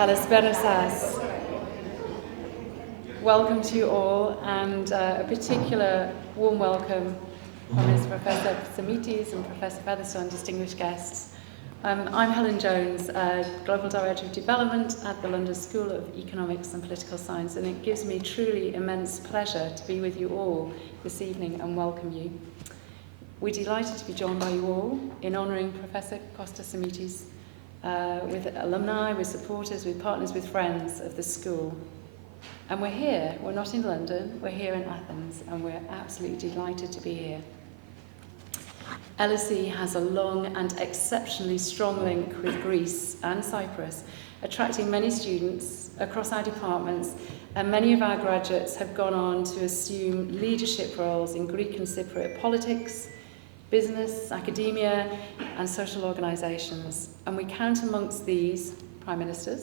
Καλησπέρα σας. Welcome to you all, and a particular warm welcome from Ms. Professor Simitis and Professor Featherstone, distinguished guests. I'm Helen Jones, Global Director of Development at the London School of Economics and Political Science, and it gives me truly immense pleasure to be with you all this evening and welcome you. We're delighted to be joined by you all in honouring Professor Costas Simitis with alumni, with supporters, with partners, with friends of the school. And we're here, we're not in London, we're here in Athens, and we're absolutely delighted to be here. LSE has a long and exceptionally strong link with Greece and Cyprus, attracting many students across our departments, and many of our graduates have gone on to assume leadership roles in Greek and Cypriot politics, business, academia, and social organisations. And we count amongst these prime ministers,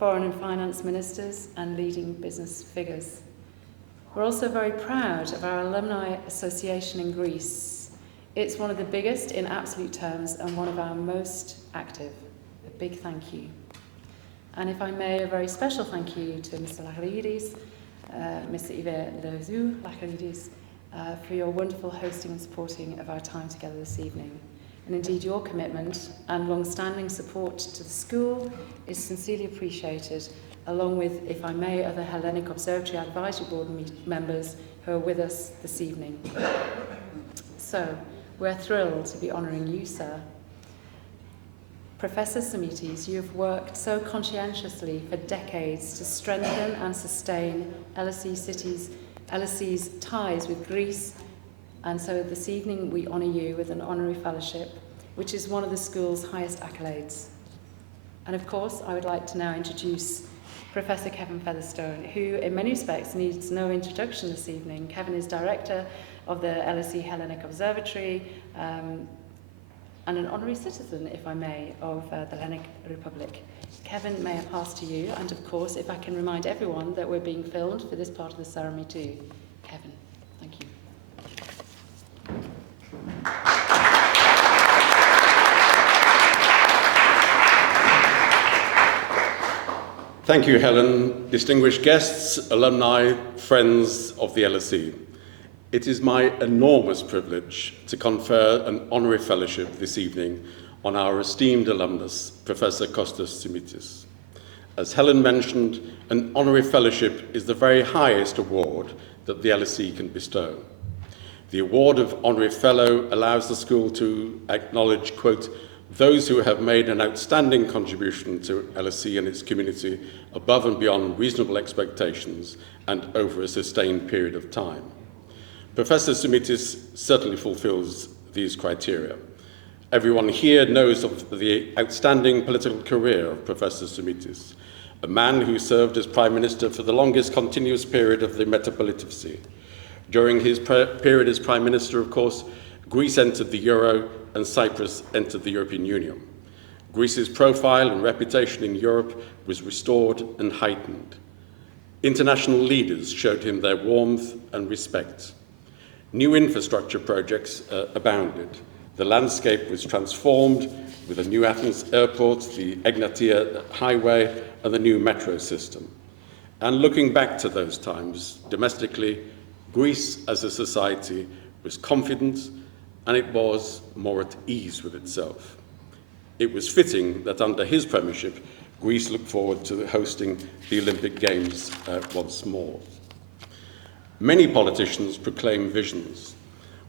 foreign and finance ministers, and leading business figures. We're also very proud of our alumni association in Greece. It's one of the biggest in absolute terms and one of our most active. A big thank you. And if I may, a very special thank you to Mr. Lacharidis, Mr. Ive Lacharidis, for your wonderful hosting and supporting of our time together this evening. And indeed, your commitment and long-standing support to the school is sincerely appreciated, along with, if I may, other Hellenic Observatory Advisory Board members who are with us this evening. So, we're thrilled to be honouring you, sir. Professor Simitis, you have worked so conscientiously for decades to strengthen and sustain LSE's ties with Greece, and so this evening we honour you with an honorary fellowship, which is one of the school's highest accolades. And of course, I would like to now introduce Professor Kevin Featherstone, who in many respects needs no introduction this evening. Kevin is Director of the LSE Hellenic Observatory and an honorary citizen, if I may, of the Hellenic Republic. Kevin, may I pass to you? And of course, if I can remind everyone that we're being filmed for this part of the ceremony too. Kevin, thank you. Thank you, Helen, distinguished guests, alumni, friends of the LSE. It is my enormous privilege to confer an honorary fellowship this evening on our esteemed alumnus, Professor Costas Simitis. As Helen mentioned, an honorary fellowship is the very highest award that the LSE can bestow. The award of honorary fellow allows the school to acknowledge, quote, those who have made an outstanding contribution to LSE and its community above and beyond reasonable expectations and over a sustained period of time. Professor Simitis certainly fulfills these criteria. Everyone here knows of the outstanding political career of Professor Simitis, a man who served as Prime Minister for the longest continuous period of the Metropolitavsi. During his period as Prime Minister, of course, Greece entered the Euro and Cyprus entered the European Union. Greece's profile and reputation in Europe was restored and heightened. International leaders showed him their warmth and respect. New infrastructure projects abounded. The landscape was transformed with a new Athens airport, the Egnatia highway, and the new metro system. And looking back to those times, domestically, Greece as a society was confident and it was more at ease with itself. It was fitting that under his premiership, Greece looked forward to hosting the Olympic Games once more. Many politicians proclaim visions,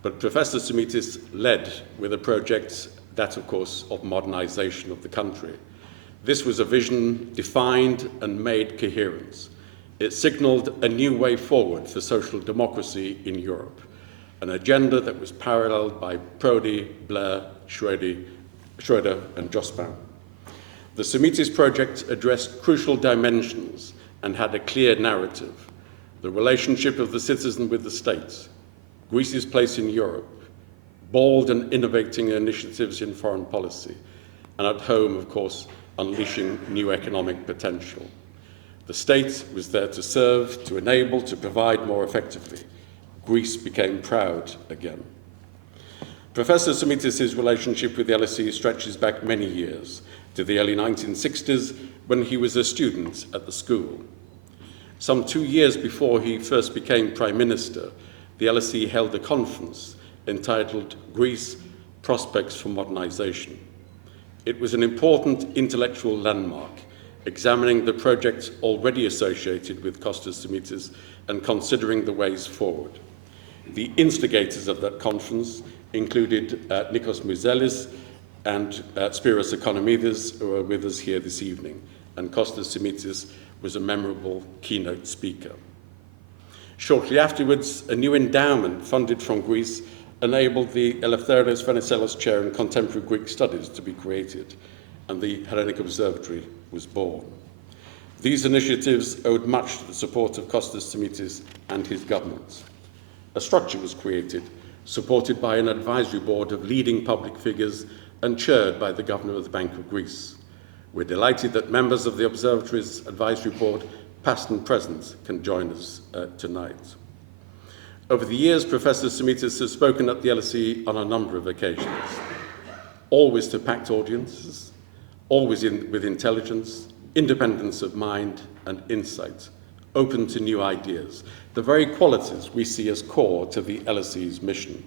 but Professor Simitis led with a project, that of course, of modernization of the country. This was a vision defined and made coherent. It signaled a new way forward for social democracy in Europe, an agenda that was paralleled by Prodi, Blair, Schroeder and Jospin. The Simitis project addressed crucial dimensions and had a clear narrative: the relationship of the citizen with the state, Greece's place in Europe, bold and innovating initiatives in foreign policy, and at home, of course, unleashing new economic potential. The state was there to serve, to enable, to provide more effectively. Greece became proud again. Professor Simitis' relationship with the LSE stretches back many years, to the early 1960s when he was a student at the school. Some 2 years before he first became Prime Minister, the LSE held a conference entitled Greece, Prospects for Modernization. It was an important intellectual landmark, examining the projects already associated with Costas Simitis and considering the ways forward. The instigators of that conference included Nikos Mouzelis and Spiros Economidis, who are with us here this evening, and Costas Simitis was a memorable keynote speaker. Shortly afterwards, a new endowment funded from Greece enabled the Eleftherios Venizelos Chair in Contemporary Greek Studies to be created, and the Hellenic Observatory was born. These initiatives owed much to the support of Costas Simitis and his government. A structure was created, supported by an advisory board of leading public figures and chaired by the Governor of the Bank of Greece. We're delighted that members of the Observatory's advisory board, past and present, can join us tonight. Over the years, Professor Simitis has spoken at the LSE on a number of occasions, always to packed audiences, always with intelligence, independence of mind and insight, open to new ideas, the very qualities we see as core to the LSE's mission.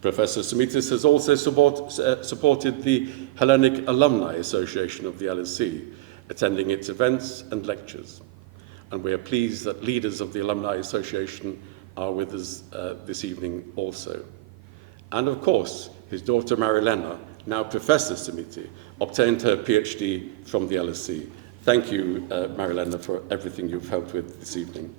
Professor Simitis has also supported the Hellenic Alumni Association of the LSE, attending its events and lectures. And we are pleased that leaders of the Alumni Association are with us this evening also. And of course, his daughter Marilena, now Professor Simitis, obtained her PhD from the LSE. Thank you, Marilena, for everything you've helped with this evening.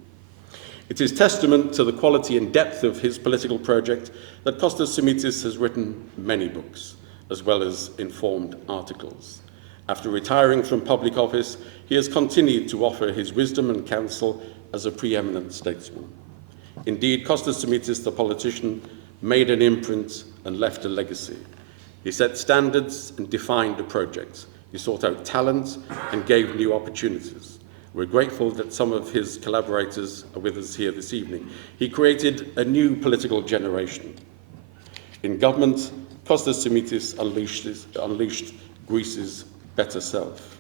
It is testament to the quality and depth of his political project that Costas Simitis has written many books, as well as informed articles. After retiring from public office, he has continued to offer his wisdom and counsel as a preeminent statesman. Indeed, Costas Simitis, the politician, made an imprint and left a legacy. He set standards and defined a project. He sought out talent and gave new opportunities. We're grateful that some of his collaborators are with us here this evening. He created a new political generation. In government, Costas Simitis unleashed Greece's better self.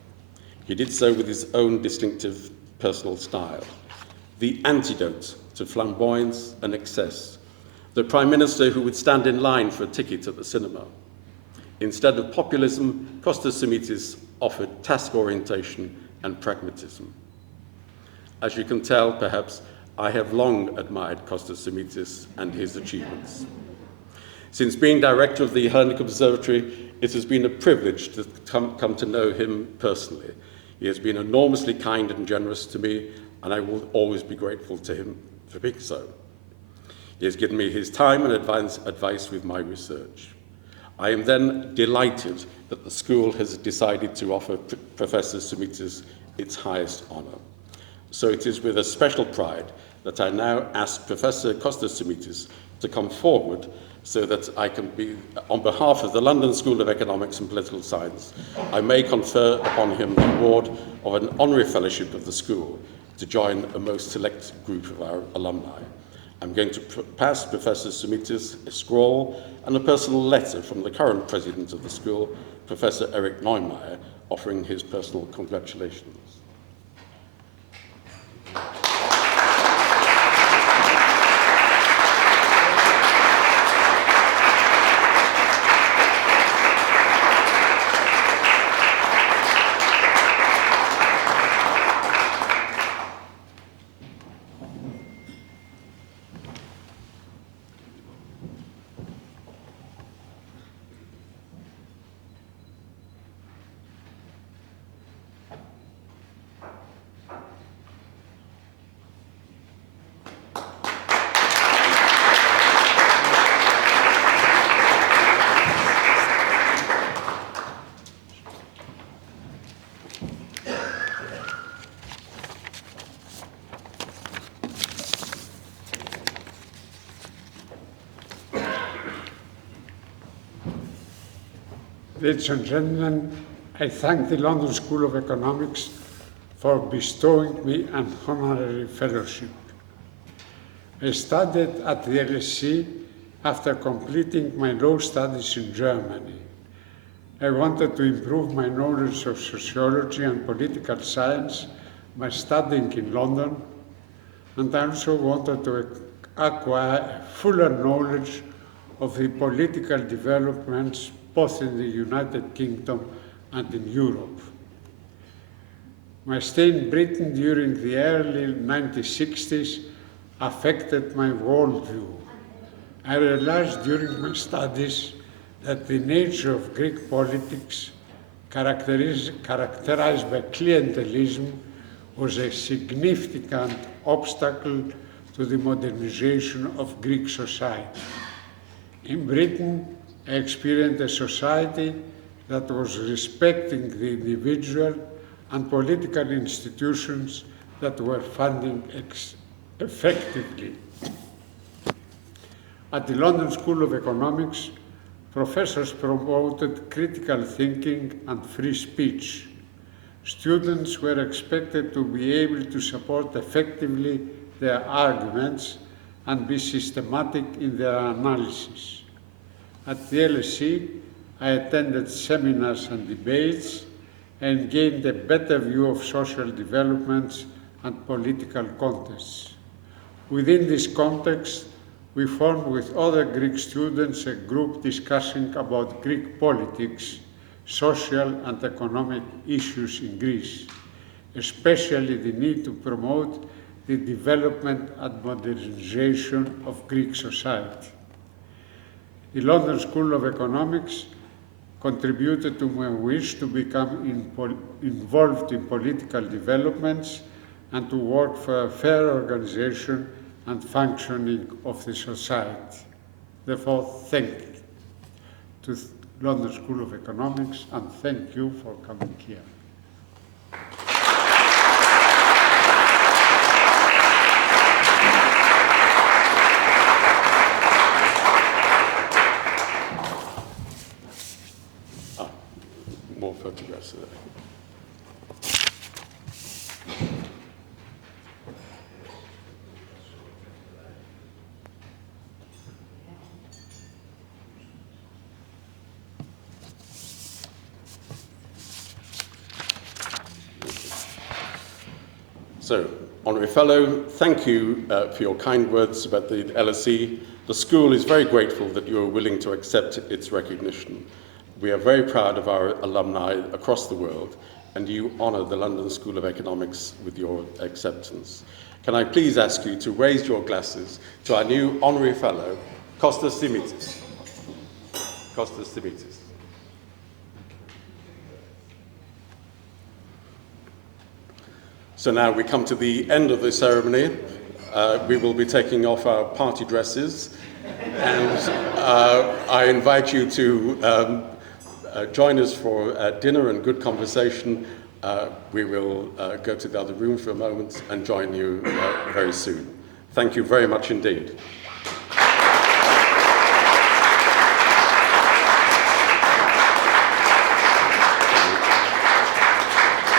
He did so with his own distinctive personal style. The antidote to flamboyance and excess. The Prime Minister who would stand in line for a ticket at the cinema. Instead of populism, Costas Simitis offered task orientation and pragmatism. As you can tell, perhaps, I have long admired Costas Simitis and his achievements. Since being director of the Hellenic Observatory, it has been a privilege to come to know him personally. He has been enormously kind and generous to me, and I will always be grateful to him for being so. He has given me his time and advice with my research. I am then delighted that the school has decided to offer Professor Simitis its highest honour. So it is with a special pride that I now ask Professor Costas Simitis to come forward so that I can be, on behalf of the London School of Economics and Political Science, I may confer upon him the award of an honorary fellowship of the school to join a most select group of our alumni. I'm going to pass Professor Simitis a scroll and a personal letter from the current president of the school, Professor Eric Neumeier, offering his personal congratulations. Ladies and gentlemen, I thank the London School of Economics for bestowing me an honorary fellowship. I studied at the LSE after completing my law studies in Germany. I wanted to improve my knowledge of sociology and political science by studying in London, and I also wanted to acquire fuller knowledge of the political developments both in the United Kingdom and in Europe. My stay in Britain during the early 1960s affected my worldview. I realized during my studies that the nature of Greek politics, characterized by clientelism, was a significant obstacle to the modernization of Greek society. In Britain, I experienced a society that was respecting the individual and political institutions that were funding effectively. At the London School of Economics, professors promoted critical thinking and free speech. Students were expected to be able to support effectively their arguments and be systematic in their analysis. At the LSE, I attended seminars and debates and gained a better view of social developments and political contests. Within this context, we formed with other Greek students a group discussing about Greek politics, social and economic issues in Greece, especially the need to promote the development and modernization of Greek society. The London School of Economics contributed to my wish to become involved in political developments and to work for a fair organization and functioning of the society. Therefore, thank you to London School of Economics, and thank you for coming here. More photographs there. So, Honorary Fellow, thank you for your kind words about the LSE. The school is very grateful that you are willing to accept its recognition. We are very proud of our alumni across the world, and you honour the London School of Economics with your acceptance. Can I please ask you to raise your glasses to our new Honorary Fellow, Costas Simitis. Costas Simitis. So now we come to the end of the ceremony. We will be taking off our party dresses, and I invite you to join us for dinner and good conversation. We will go to the other room for a moment and join you very soon. Thank you very much indeed.